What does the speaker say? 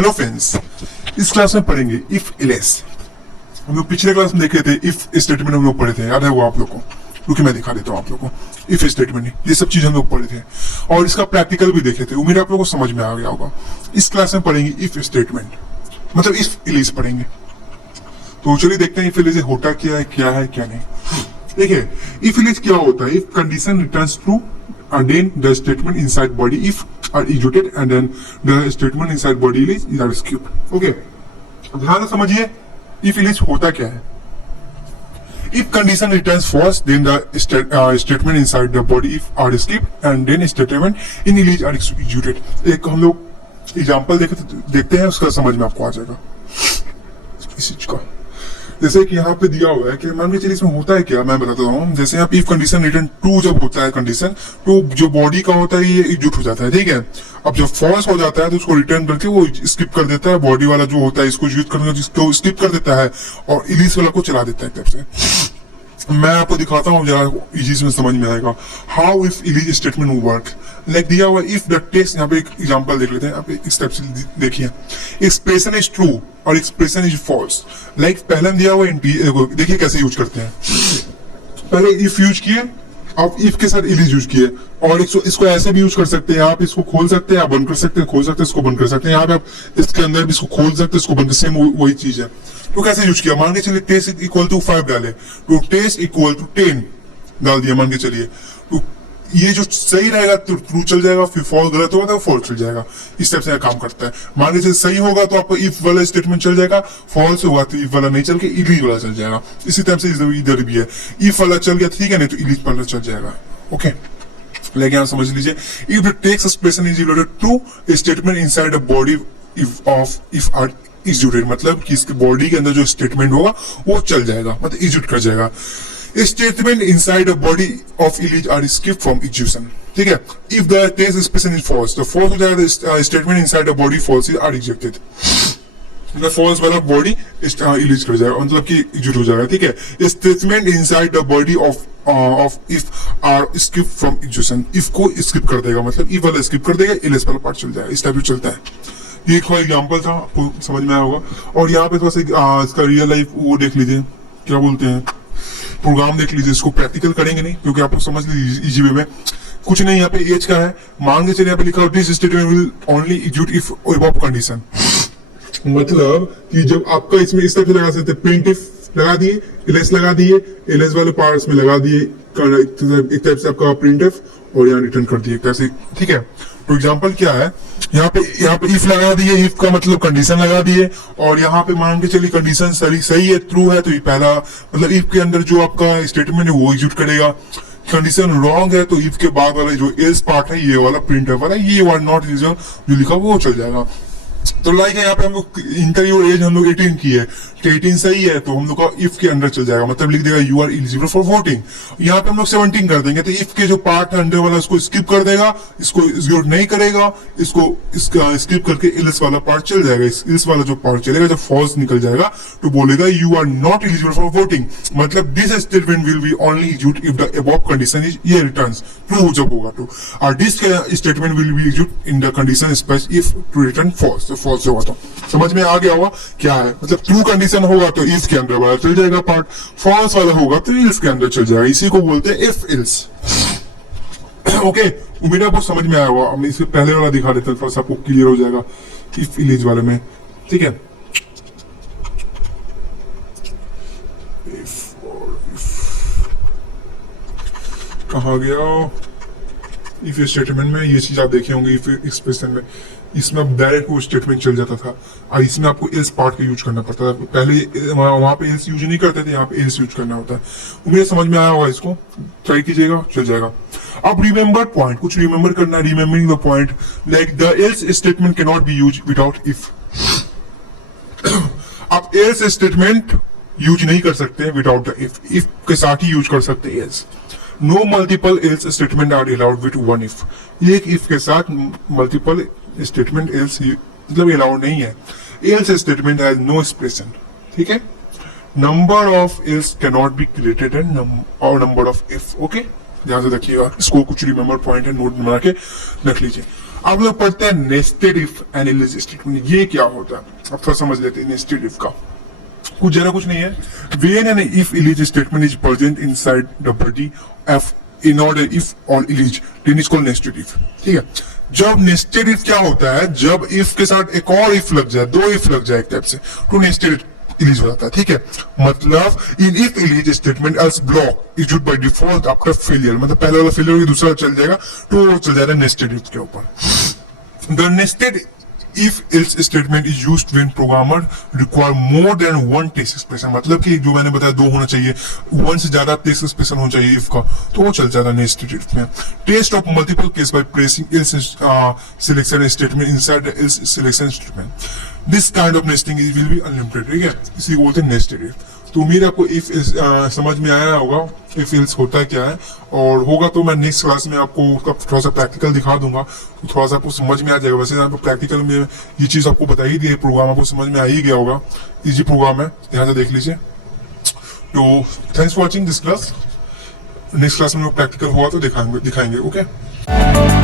Hello friends, इस class में पढ़ेंगे इफ एल्स। हम लोग पिछले क्लास में देखे थे इफ स्टेटमेंट हम लोग पढ़े थे, याद है वो आप लोग को? क्योंकि मैं दिखा देता हूँ आप लोग को। इफ स्टेटमेंट ये सब चीज हम लोग पढ़े थे और इसका प्रैक्टिकल भी देखे थे। उम्मीद है आप लोग को समझ में आ गया होगा। इस क्लास में पढ़ेंगे इफ स्टेटमेंट, मतलब इफ एल्स पढ़ेंगे। तो चलिए देखते हैं इफ एल्स होता क्या है क्या नहीं। देखिए इफ एल्स क्या होता है। If condition returns true and then the statement inside body if are executed and then the statement inside body is executed. Okay, ध्यान से समझिए if else होता क्या है। If condition returns false, then the statement inside the body if are skipped and then statement in else are executed. एक हम लोग example देखते हैं, उसका समझ में आपको आ जाएगा इस चीज का। जैसे कि यहाँ पे दिया हुआ है कि मान लीजिए इसमें होता है क्या, मैं बताता हूँ। जैसे यहाँ पे इफ कंडीशन रिटर्न ट्रू जब होता है कंडीशन, तो जो बॉडी का होता है ये एग्जीक्यूट हो जाता है, ठीक है। अब जब फॉल्स हो जाता है तो उसको रिटर्न करके वो स्किप कर देता है। बॉडी वाला जो होता है इसको यूज करने जिसको स्किप कर देता है और इलिस वाला को चला देता है एक तरफ से। मैं आपको दिखाता हूँ जरा इजी में समझ में आएगा। How if else statement will work. Like दिया हुआ इफ द टेस्ट, यहाँ पे एक एग्जांपल देख लेते हैं। आप इस टाइप से देखिए, एक्सप्रेशन इज ट्रू और एक्सप्रेशन इज फॉल्स। लाइक पहले दिया हुआ देखिए कैसे यूज करते हैं। पहले इफ यूज किए, अब इफ के साथ इलिज यूज किए और इसको ऐसे भी यूज कर सकते हैं। आप इसको खोल सकते हैं, आप बंद कर सकते हैं, खोल सकते हैं, इसको बंद कर सकते हैं। यहाँ पे आप इसके अंदर भी इसको खोल सकते हैं, इसको बंद कर, सेम वही चीज है। तो कैसे यूज किया, मान के चलिए टेस्ट इक्वल टू 5 डाले तो टेस्ट इक्वल टू 10 डाल दिया, मान के चलिए। तो ये जो सही रहेगा तो ट्रू चल जाएगा, फिर फॉल्स गलत होगा तो फॉल्स चल जाएगा। इस टाइप से काम करता है। मान लीजिए सही होगा तो आपको इफ वाला स्टेटमेंट चल जाएगा, फॉल्स होगा तो इफ वाला नहीं चल के इलिज वाला चल जाएगा। इसी टाइप से इधर भी है, इफ वाला चल गया ठीक है, नहीं तो इलिज वाला चल जाएगा। ओके, लेकिन यहाँ समझ लीजिए if the text expression is related to statement inside the body if are executed, मतलब कि इसके बॉडी के अंदर जो स्टेटमेंट होगा वो चल जाएगा, मतलब एग्जीक्यूट कर जाएगा। Statement inside the body of else are skip from execution, ठीक है। If the text expression is false, तो फॉल्स हो जाएगा statement inside the body false are executed, false वाला बॉडी इलिज कर जाएगा, मतलब कि एग्जीक्यूट हो जाएगा, ठीक है। Statement inside the body of if are skip from execution, if को स्किप कर देगा, मतलब इफ वाला स्किप कर देगा, एल्स वाला पार्ट चल जाएगा। इस टाइप से चलता है। ये एक एग्जांपल था, आपको समझ में आया होगा। और यहाँ पे थोड़ा सा इसका रियल लाइफ वो देख लीजिए, क्या बोलते हैं, प्रोग्राम देख लीजिए। इसको प्रैक्टिकल करेंगे नहीं क्योंकि आप समझ लीजिए इजी वे में। कुछ नहीं, यहाँ पे एज का है, मान के चलिए यहाँ पे लिखा this statement will only execute if above condition, मतलब कि जब आपका इसमें इस तरह से लगा सकते हैं, प्रिंट इफ लगा दिए, एल्स लगा दिए, एल्स वाले पार्ट्स में लगा दिए एक टाइप से आपका प्रिंट इफ, और यहाँ रिटर्न कर दिए एक टाइप से, ठीक है। तो एग्जांपल क्या है, यहाँ पे इफ लगा दिए, इफ का मतलब कंडीशन लगा दिए, और यहाँ पे मान के चलिए कंडीशन सही है, ट्रू है, तो ये पहला मतलब इफ के अंदर जो आपका स्टेटमेंट है वो एग्जीक्यूट करेगा। कंडीशन रॉन्ग है तो इफ के बाद वाला जो एल्स पार्ट है, ये वाला प्रिंट वाला, ये वर नॉट जो लिखा वो चल जाएगा। तो लाइक है यहाँ पे हम लोग इंटर एज हम लोग 18 की है, तो 18 सही है तो हम लोग का इफ के अंदर चल जाएगा, मतलब लिख देगा you are eligible for voting. यहाँ पे हम लोग 17 कर देंगे तो इफ के जो पार्ट है अंडर वाला उसको स्किप कर देगा, इसको एग्जीक्यूट नहीं करेगा, इसका स्किप करके एल्स वाला पार्ट चल जाएगा। एल्स वाला जो पार्ट चलेगा, जब फॉल्स निकल जाएगा तो बोलेगा you are not eligible for voting, मतलब this statement will be only execute if the above condition is ये रिटर्न्स ट्रू जब होगा तो, और this statement will be execute in the condition space if to return false, false होगा तो। समझ में आ गया होगा क्या है, मतलब ट्रू कंडीशन होगा तो इफ के अंदर वाला चल जाएगा पार्ट, फॉल्स वाला होगा तो एल्स के अंदर चल जाएगा। इसी को बोलते हैं इफ एल्स। ओके, उम्मीद है आपको समझ में आया होगा। हम इससे पहले वाला दिखा देते हैं, थोड़ा सा आपको क्लियर हो जाएगा इफ एल्स वाले में, ठीक है। कहा गया इफ स्टेटमेंट में ये चीज आप देखे होंगे। इफ एक्सप्रेशन में इसमें अब डायरेक्ट वो स्टेटमेंट चल जाता था, और इसमें आपको एल्स पार्ट का यूज करना पड़ता था। पहले वहां पे एल्स यूज नहीं करते थे, यहाँ पे एल्स यूज करना होता है। उम्मीद समझ में आया होगा, इसको ट्राई कीजिएगा, चल जाएगा। अब रिमेंबर पॉइंट, कुछ रिमेंबर करना, remembering the point, like the L's statement can not be use without if. आप एल्स स्टेटमेंट यूज नहीं कर सकते विदाउट द इफ के साथ ही यूज कर सकते हैं else. No multiple else statement are allowed with one if, एक इफ के साथ मल्टीपल स्टेटमेंट एल्स मतलब अलाउड नहीं है। Else statement has no expression, ठीक है। Number of else cannot be created and number of if. Okay, ध्यान से रखिएगा, इसको कुछ रिमेंबर पॉइंट है, नोट बना के रख लीजिए। आप लोग पढ़ते हैं नेस्टेड इफ एंड इलिज स्टेटमेंट। ये क्या होता है अब थोड़ा समझ लेते हैं नेस्टेड इफ का। कुछ ज्यादा कुछ नहीं है। When an if Illich statement is present inside the body of in order if or Illich, then it's called nested if। ठीक है, जब nested if क्या होता है, जब if के साथ एक और if लग जाए, दो if लग जाए एक टाइप से, तो nested Illich हो जाता है। ठीक है, मतलब in if Illich statement else block issued by default after failure, मतलब पहला वाला फेलियर होगा दूसरा चल जाएगा तो वो चल जाएगा nested if के ऊपर। The nested if else statement is used when programmer require more than one test expression, मतलब कि जो मैंने बताया दो होना चाहिए, वन से ज्यादा टेस्ट एक्सप्रेशन होना चाहिए if का, तो वो चल जाता है नेस्टेड इफ में। Test of multiple case by pressing else selection statement inside the else selection statement, this kind of nesting will be unlimited। ठीक है, इसी को बोलते हैं नेस्टेड इफ। तो उम्मीद आपको इफ समझ में आया होगा इफ एल्स होता क्या है, और होगा तो मैं नेक्स्ट क्लास में आपको उसका थोड़ा सा प्रैक्टिकल दिखा दूंगा, तो थोड़ा सा आपको समझ में आ जाएगा। वैसे यहाँ पे प्रैक्टिकल में ये चीज आपको बता ही दी है, प्रोग्राम आपको समझ में आ ही गया होगा, इजी प्रोग्राम है, ध्यान से देख लीजिए। तो thanks for watching this class. Next class में प्रैक्टिकल हुआ तो दिखाएंगे। ओके।